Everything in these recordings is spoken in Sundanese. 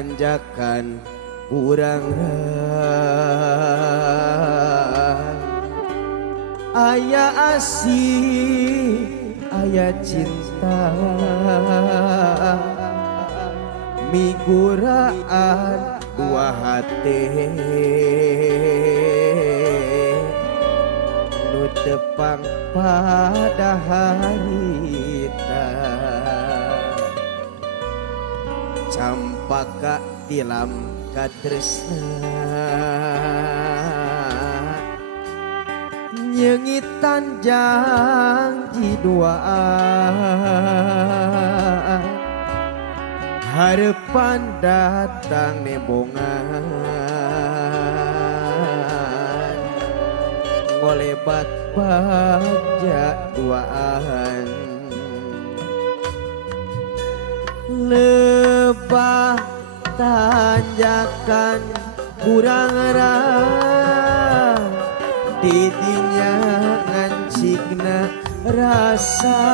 tanjakan kurang aya asih aya cinta miguraan dua hati nu tepang pada harita campaka tilam katresna nyengit tanjang jiduaan harapan datang nebongan ngolebat pajak duaan lebah tanjakan kurang arah didinya ngancigna rasa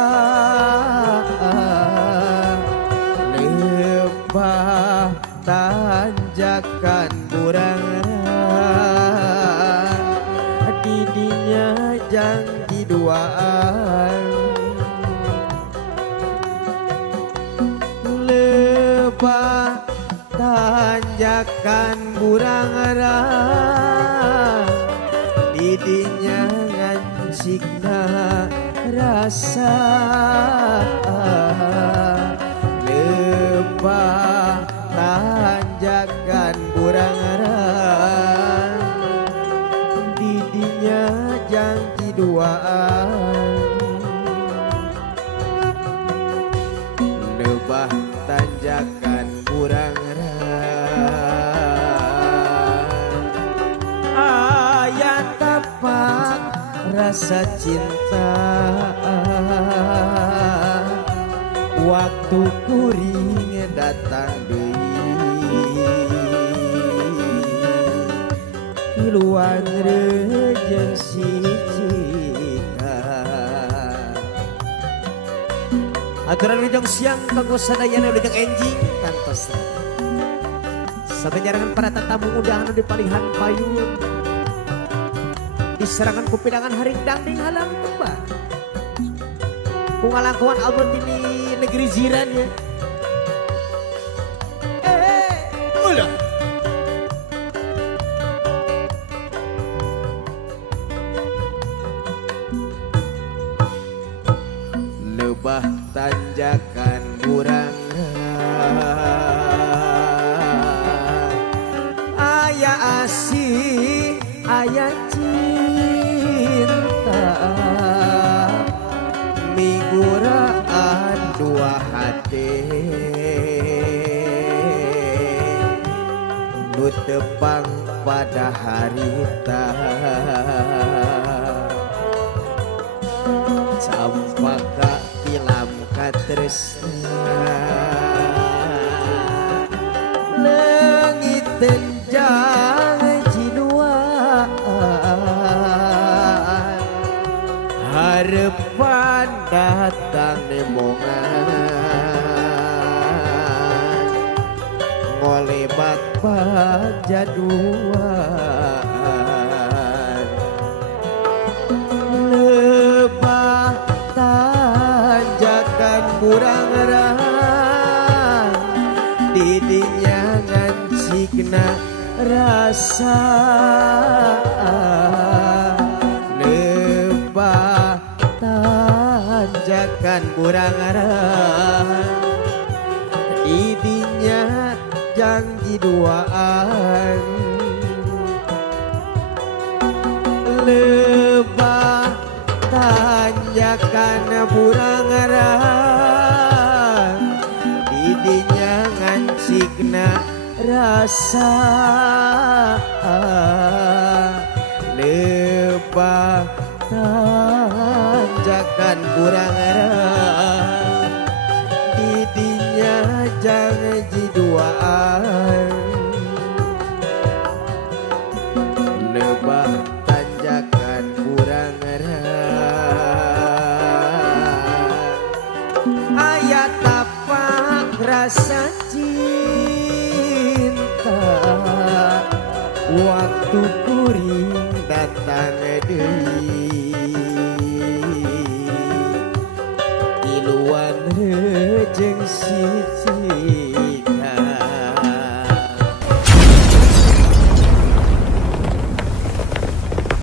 lebah tanjakan kurang arah didinya janji duaan lebah tanjakan kurang arah didinya ngancigna rasa lebah tanjakan kurang arah didinya janji duaan lebah tanjakan kurang ayat tapak rasa cinta waktu kuring datang deui kiluan rejeng sijika aturan ujung siang kanggo sadayana ujung enjing kantos sampai nyarangan para tatamu undangan di palihan payun diserangan kupidangan haring dangding halang kembang kungalangkuan Albert ini negeri jiran ya ulah lebah tanjakan kurang aya asih aya cinta miguraan dua hati nu tepang pada harita campaka tilam katresna leungit tenjang jinuaan harapan datang nemongan ngolebat pajaduan lebah tanjakan kurang arah didinya ngancigna rasa lebah tanjakan kurang arah didinya janji duaan lebah tanjakan kurang arah didinya ngancigna rasa lebah tanjakan kurang arah didinya janji duaan lebah tanjakan kurang ayat tapak rasa cinta waktu kuring datang deui iluan jeung siji